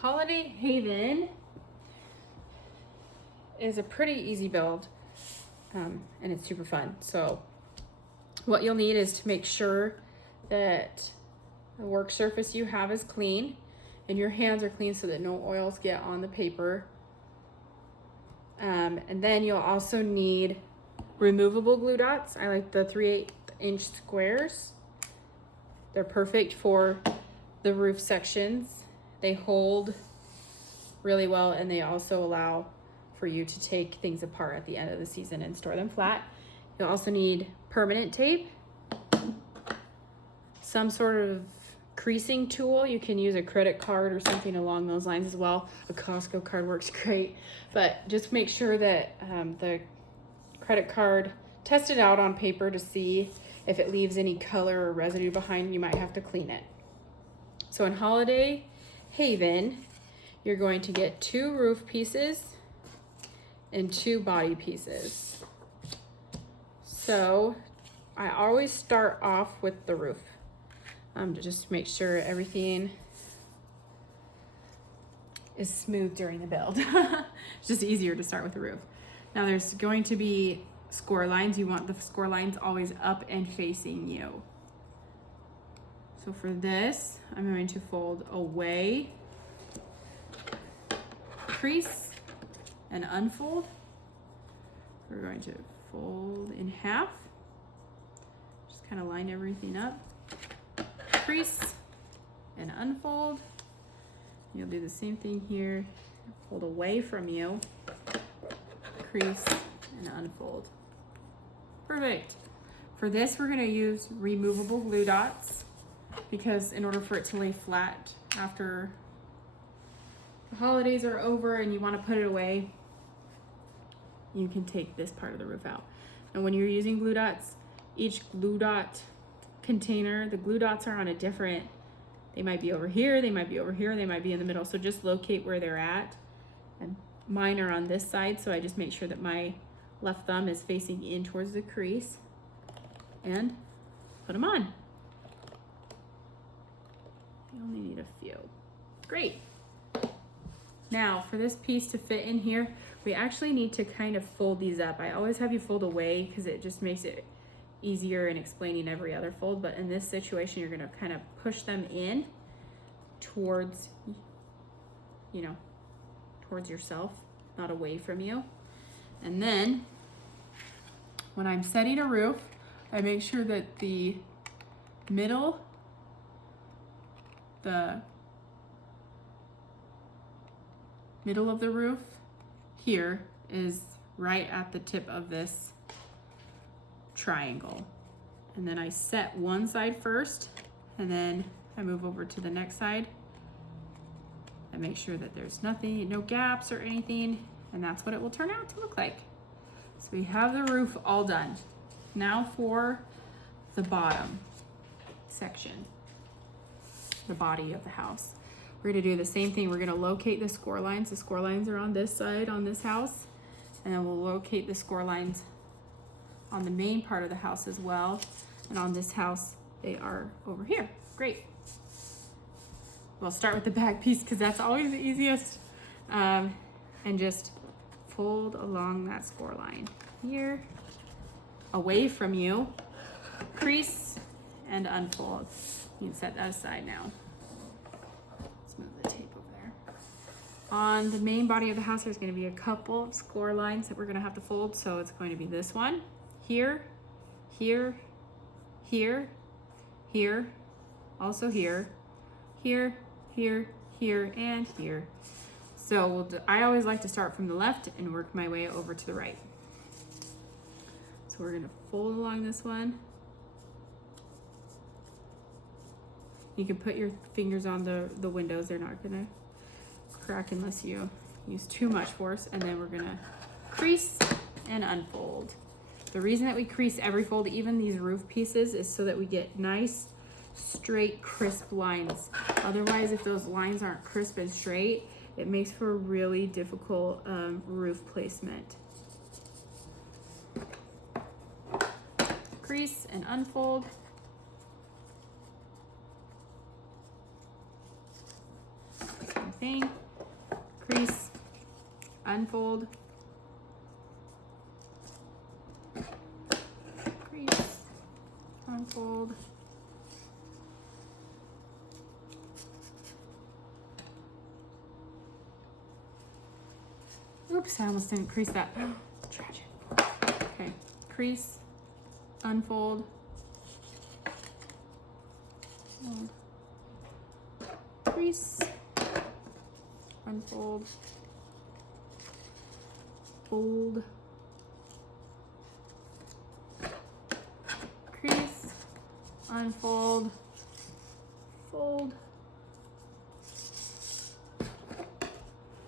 Holiday Haven is a pretty easy build, and it's super fun. So what you'll need is to make sure that the work surface you have is clean and your hands are clean so that no oils get on the paper. And then you'll also need removable glue dots. I like the 3/8" squares. They're perfect for the roof sections. They hold really well, and they also allow for you to take things apart at the end of the season and store them flat. You'll also need permanent tape, some sort of creasing tool. You can use a credit card or something along those lines as well. A Costco card works great, but just make sure that the credit card, test it out on paper to see if it leaves any color or residue behind. You might have to clean it. So in Holiday Haven, you're going to get 2 roof pieces and 2 body pieces. So I always start off with the roof to just make sure everything is smooth during the build. It's just easier to start with the roof. Now there's going to be score lines. You want the score lines always up and facing you. So for this, I'm going to fold away, crease, and unfold. We're going to fold in half. Just kind of line everything up. Crease and unfold. You'll do the same thing here. Fold away from you, crease, and unfold. Perfect. For this, we're going to use removable glue dots because in order for it to lay flat after the holidays are over and you want to put it away, you can take this part of the roof out. And when you're using glue dots, each glue dot container, the glue dots are on a different, they might be over here, they might be over here, they might be in the middle. So just locate where they're at. And mine are on this side, so I just make sure that my left thumb is facing in towards the crease and put them on. You only need a few. Great. Now for this piece to fit in here, we actually need to kind of fold these up. I always have you fold away because it just makes it easier in explaining every other fold, but in this situation, you're gonna kind of push them in towards, you know, towards yourself, not away from you. And then when I'm setting a roof, I make sure that the middle, of the roof here is right at the tip of this triangle. And then I set one side first, and then I move over to the next side. I make sure that there's nothing, no gaps or anything, and that's what it will turn out to look like. So we have the roof all done. Now for the bottom section, the body of the house. We're gonna do the same thing. We're gonna locate the score lines. The score lines are on this side, on this house, and then we'll locate the score lines on the main part of the house as well. And on this house, they are over here. Great. We'll start with the back piece because that's always the easiest. And just fold along that score line here, away from you, crease, and unfold. You can set that aside now. Let's move the tape over there. On the main body of the house, there's going to be a couple of score lines that we're going to have to fold. So it's going to be this one, here, here, here, here, also here, here, here, here, and here. So I always like to start from the left and work my way over to the right. So we're going to fold along this one. You can put your fingers on the windows. They're not going to crack unless you use too much force. And then we're going to crease and unfold. The reason that we crease every fold, even these roof pieces, is so that we get nice, straight, crisp lines. Otherwise, if those lines aren't crisp and straight, it makes for a really difficult roof placement. Crease and unfold. thing. Crease, unfold, crease, unfold, oops, I almost didn't crease that. Tragic. Okay, crease, unfold, fold, crease, unfold, fold, crease, unfold, fold,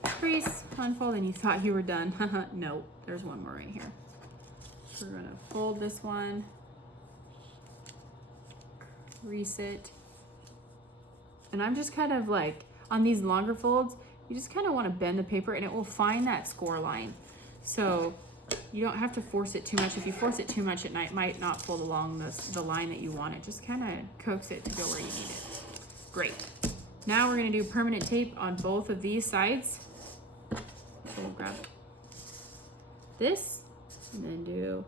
crease, unfold, and you thought you were done. No, there's one more right here. We're gonna fold this one, crease it, and I'm just kind of like, on these longer folds, you just kind of want to bend the paper and it will find that score line. So you don't have to force it too much. If you force it too much, it might not fold along the line that you want it. Just kind of coax it to go where you need it. Great. Now we're going to do permanent tape on both of these sides. So we'll grab this and then do,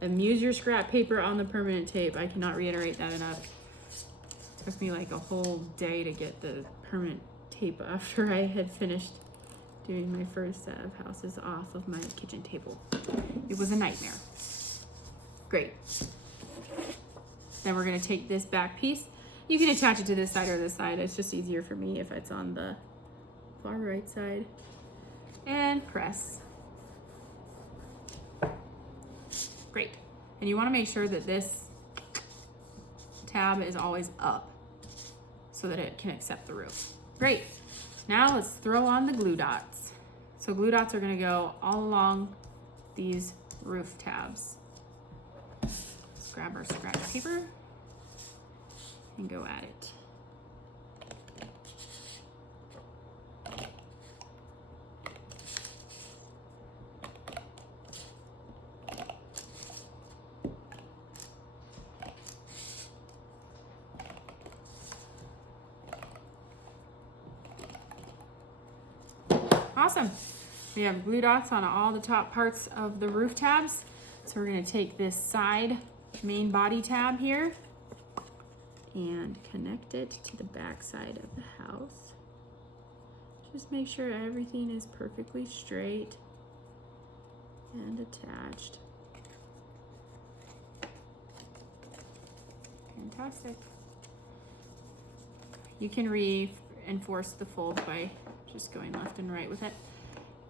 and use your scrap paper on the permanent tape. I cannot reiterate that enough. It took me like a whole day to get the permanent tape after I had finished doing my first set of houses off of my kitchen table. It was a nightmare. Great. Then we're gonna take this back piece. You can attach it to this side or this side. It's just easier for me if it's on the far right side. And press. Great. And you wanna make sure that this tab is always up so that it can accept the roof. Great. Now let's throw on the glue dots. So glue dots are gonna go all along these roof tabs. Let's grab our scratch paper and go at it. Awesome. We have glue dots on all the top parts of the roof tabs. So we're going to take this side main body tab here and connect it to the back side of the house. Just make sure everything is perfectly straight and attached. Fantastic. You can reinforce the fold by just going left and right with it.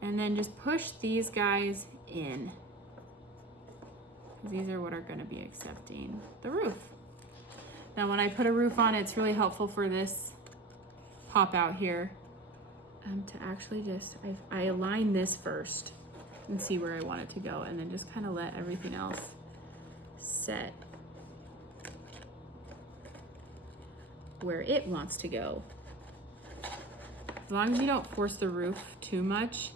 And then just push these guys in. These are what are going to be accepting the roof. Now when I put a roof on, it's really helpful for this pop out here to actually just, I align this first and see where I want it to go, and then just kind of let everything else set where it wants to go. As long as you don't force the roof too much,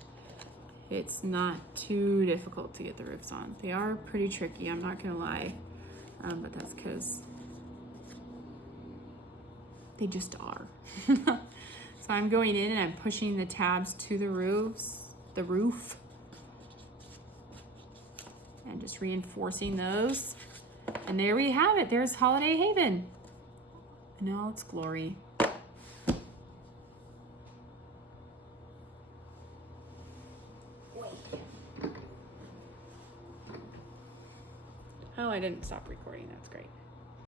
it's not too difficult to get the roofs on. They are pretty tricky, I'm not gonna lie, but that's because they just are. So I'm going in and I'm pushing the tabs to the roof, and just reinforcing those. And there we have it, there's Holiday Haven in all its glory. Oh, I didn't stop recording, that's great.